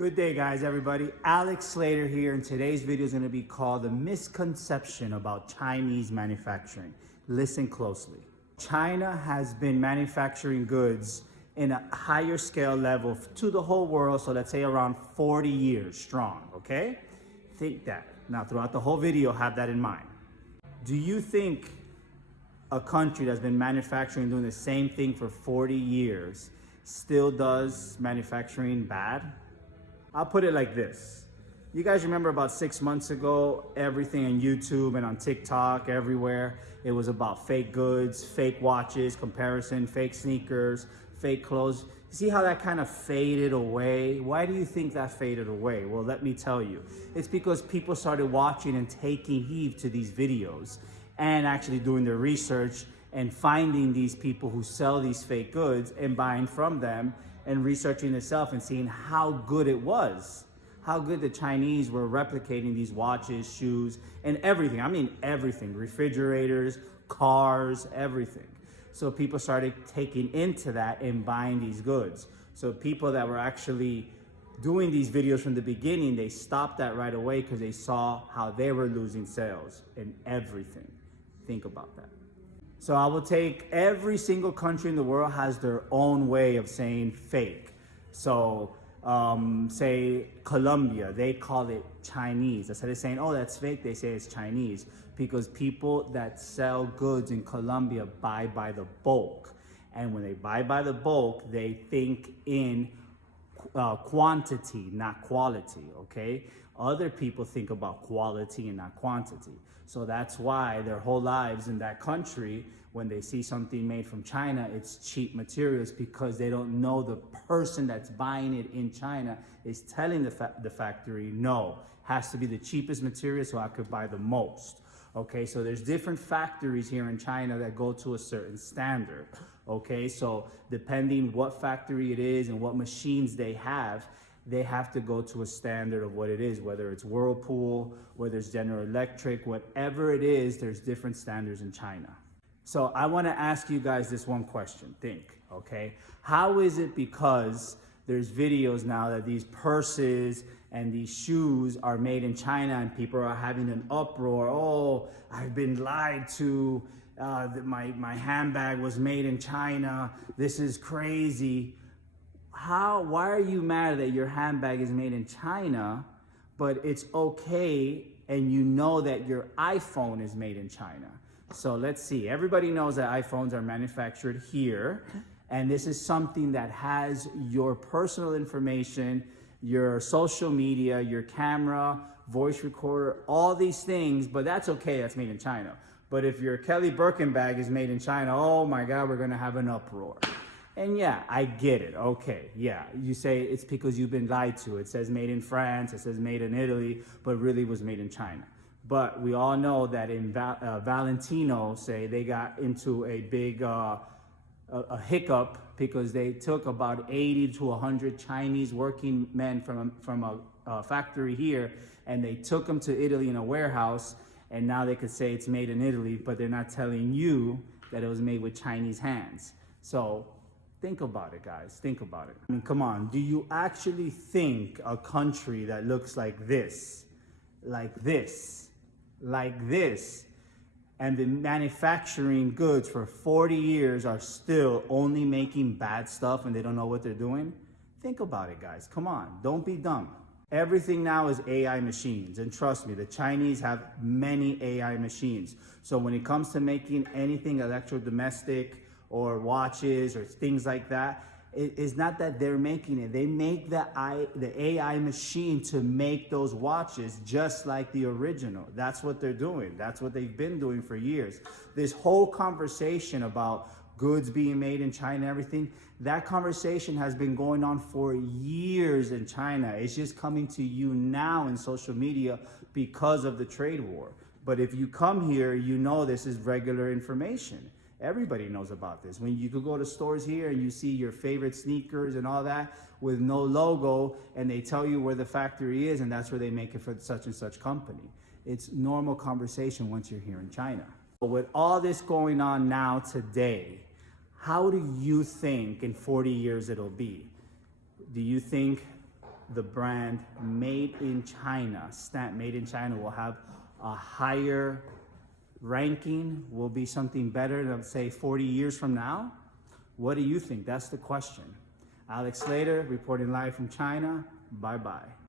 Good day, guys, everybody. Alex Slater here, and today's video is going to be called The Misconception About Chinese Manufacturing. Listen closely. China has been manufacturing goods in a higher scale level to the whole world, so let's say around 40 years strong, okay? Think that. Now, throughout the whole video, have that in mind. Do you think a country that's been manufacturing, doing the same thing for 40 years, still does manufacturing bad? I'll put it like this. You guys remember about 6 months ago, everything on YouTube and on TikTok, everywhere, it was about fake goods, fake watches, comparison, fake sneakers, fake clothes. See how that kind of faded away? Why do you think that faded away? Well, let me tell you. It's because people started watching and taking heed to these videos and actually doing their research and finding these people who sell these fake goods and buying from them and researching itself and seeing how good it was, how good the Chinese were replicating these watches, shoes, and everything. I mean, everything, refrigerators, cars, everything. So people started taking into that and buying these goods. So people that were actually doing these videos from the beginning, they stopped that right away because they saw how they were losing sales and everything. Think about that. So I will take every single country in the world has their own way of saying fake. So say Colombia, they call it Chinese. Instead of saying, oh, that's fake, they say it's Chinese. Because people that sell goods in Colombia buy by the bulk. And when they buy by the bulk, they think in quantity, not quality, okay? Other people think about quality and not quantity. So that's why their whole lives in that country, when they see something made from China, it's cheap materials because they don't know the person that's buying it in China is telling the factory, no, has to be the cheapest material so I could buy the most. Okay, so there's different factories here in China that go to a certain standard. Okay, so depending what factory it is and what machines they have to go to a standard of what it is, whether it's Whirlpool, whether it's General Electric, whatever it is, there's different standards in China. So I want to ask you guys this one question. Think, okay? How is it because there's videos now that these purses and these shoes are made in China and people are having an uproar? Oh, I've been lied to. My handbag was made in China. This is crazy. Why are you mad that your handbag is made in China, but it's okay and you know that your iPhone is made in China? So let's see. Everybody knows that iPhones are manufactured here, and this is something that has your personal information, your social media, your camera, voice recorder, all these things, but that's okay, that's made in China. But if your Kelly Birkin bag is made in China, oh my God, we're gonna have an uproar. And yeah, I get it, okay, yeah. You say it's because you've been lied to. It says made in France, it says made in Italy, but really was made in China. But we all know that in Valentino, say, they got into a big a hiccup because they took about 80 to 100 Chinese working men from a factory here, and they took them to Italy in a warehouse, and now they could say it's made in Italy, but they're not telling you that it was made with Chinese hands. So think about it, guys. Think about it. I mean, come on. Do you actually think a country that looks like this, and been manufacturing goods for 40 years are still only making bad stuff and they don't know what they're doing? Think about it, guys. Come on. Don't be dumb. Everything now is AI machines. And trust me, the Chinese have many AI machines. So when it comes to making anything electrodomestic or watches or things like that, it's not that they're making it. They make the AI machine to make those watches just like the original. That's what they're doing. That's what they've been doing for years. This whole conversation about goods being made in China and everything, that conversation has been going on for years in China. It's just coming to you now in social media because of the trade war. But if you come here, you know this is regular information. Everybody knows about this. When you could go to stores here and you see your favorite sneakers and all that with no logo, and they tell you where the factory is and that's where they make it for such and such company. It's normal conversation once you're here in China. But with all this going on now today, how do you think in 40 years it'll be? Do you think the brand made in China, stamp made in China, will have a higher ranking, will be something better than, say, 40 years from now? What do you think? That's the question. Alex Slater, reporting live from China. Bye-bye.